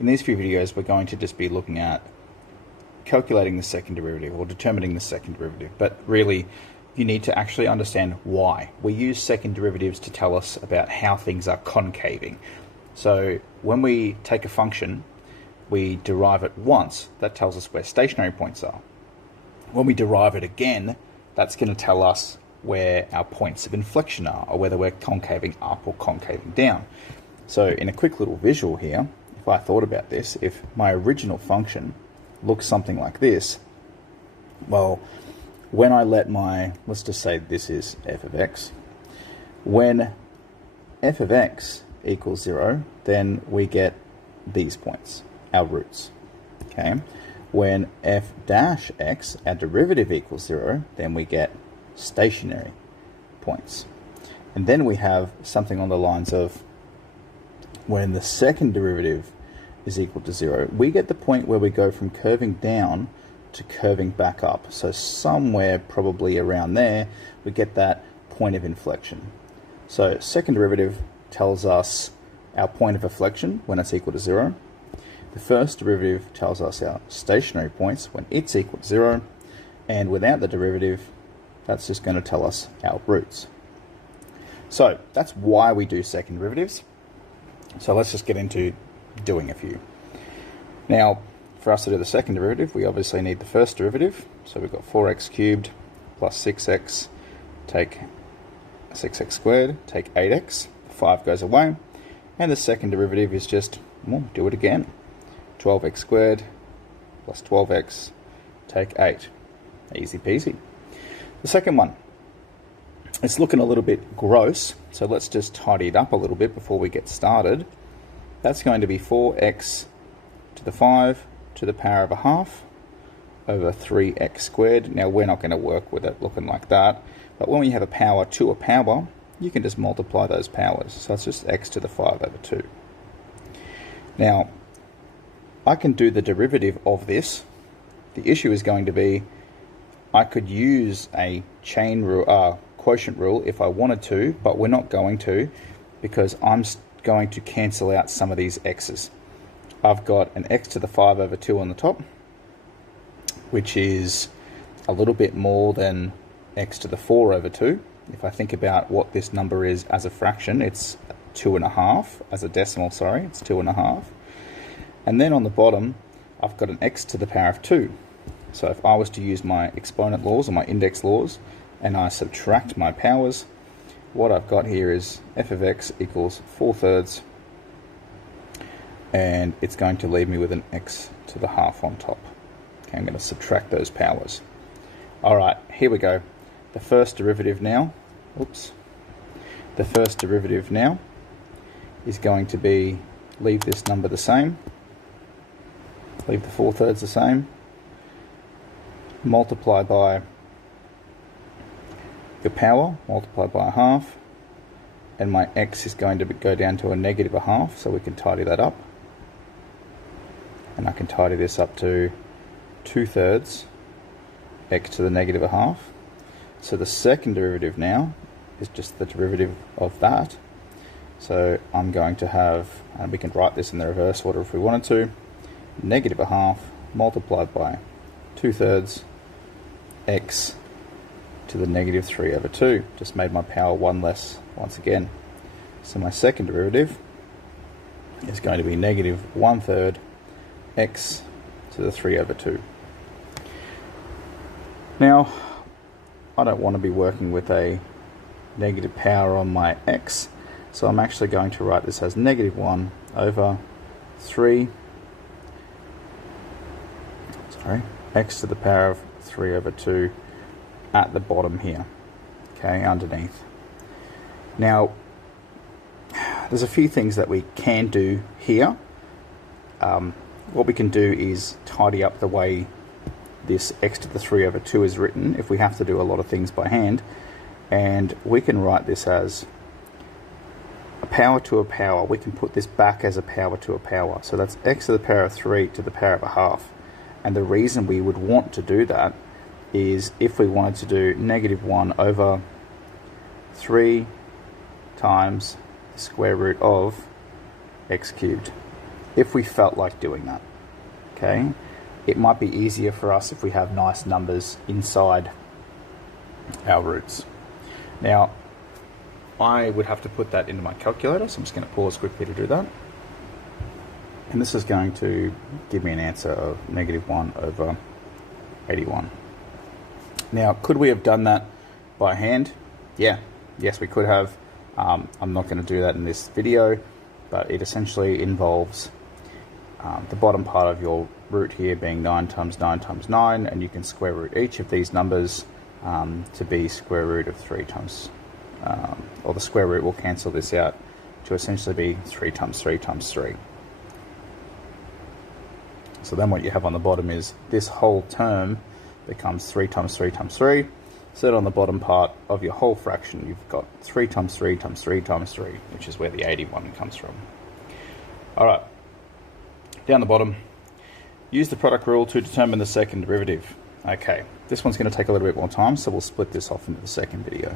In these few videos, we're going to just be looking at calculating the second derivative or determining the second derivative, but really you need to actually understand why. We use second derivatives to tell us about how things are concaving. So when we take a function, we derive it once, that tells us where stationary points are. When we derive it again, that's going to tell us where our points of inflection are, or whether we're concaving up or concaving down. So in a quick little visual here, if I thought about this, if my original function looks something like this, well, when I let my, let's just say this is f of x, when f of x equals 0, then we get these points, our roots. Okay. When f dash x, our derivative, equals 0, then we get stationary points. And then we have something on the lines of when the second derivative is equal to 0, we get the point where we go from curving down to curving back up. So somewhere probably around there, we get that point of inflection. So second derivative tells us our point of inflection when it's equal to 0. The first derivative tells us our stationary points when it's equal to 0. And without the derivative, that's just going to tell us our roots. So that's why we do second derivatives. So let's just get into doing a few. Now, for us to do the second derivative, we obviously need the first derivative. So we've got 4x cubed plus 6x, take 6x squared, take 8x, 5 goes away. And the second derivative is just, well, do it again. 12x squared plus 12x, take 8. Easy peasy. The second one, it's looking a little bit gross, so let's just tidy it up a little bit before we get started. That's going to be 4x to the 5 to the power of a half over 3x squared. Now we're not going to work with it looking like that, but when you have a power to a power, you can just multiply those powers. So it's just x to the 5 over 2. Now, I can do the derivative of this. The issue is going to be I could use a chain rule, quotient rule if I wanted to, but we're not going to, because I'm going to cancel out some of these x's. I've got an x to the 5 over 2 on the top, which is a little bit more than x to the 4 over 2. If I think about what this number is as a fraction, it's 2.5. As a decimal, sorry, it's 2.5. And then on the bottom, I've got an x to the power of 2. So if I was to use my exponent laws or my index laws, and I subtract my powers, what I've got here is f of x equals 4/3, and it's going to leave me with an x to the half on top. Okay, I'm going to subtract those powers. Alright, here we go. The first derivative now, the first derivative now is going to be, leave this number the same, leave the 4/3 the same, multiply by the power, multiply by a half, and my x is going to go down to a negative a half, so we can tidy that up. And I can tidy this up to 2/3 x to the negative a half. So the second derivative now is just the derivative of that. So I'm going to have, and we can write this in the reverse order if we wanted to, negative a half multiplied by 2/3 x to the negative 3 over 2. Just made my power 1 less once again. So my second derivative is going to be negative 1/3 x to the 3 over 2. Now, I don't want to be working with a negative power on my x, so I'm actually going to write this as negative 1 over 3, x to the power of 3 over 2 at the bottom here, okay, underneath. Now, there's a few things that we can do here. What we can do is tidy up the way this x to the 3 over 2 is written if we have to do a lot of things by hand, and we can write this as a power to a power. We can put this back as a power to a power, so that's x to the power of 3 to the power of a half. And the reason we would want to do that is if we wanted to do negative 1 over 3 times the square root of x cubed. if we felt like doing that. Okay, it might be easier for us if we have nice numbers inside our roots. Now, I would have to put that into my calculator, so I'm just going to pause quickly to do that. And this is going to give me an answer of -1 over 81. Now, could we have done that by hand? Yeah, yes, we could have. I'm not going to do that in this video, but it essentially involves the bottom part of your root here being 9 times 9 times 9, and you can square root each of these numbers to be square root of 3 times, or the square root will cancel this out to essentially be 3 times 3 times 3. So then what you have on the bottom is this whole term becomes 3 times 3 times 3. So on the bottom part of your whole fraction, you've got 3 times 3 times 3 times 3, which is where the 81 comes from. All right, down the bottom, use the product rule to determine the second derivative. Okay, this one's going to take a little bit more time, so we'll split this off into the second video.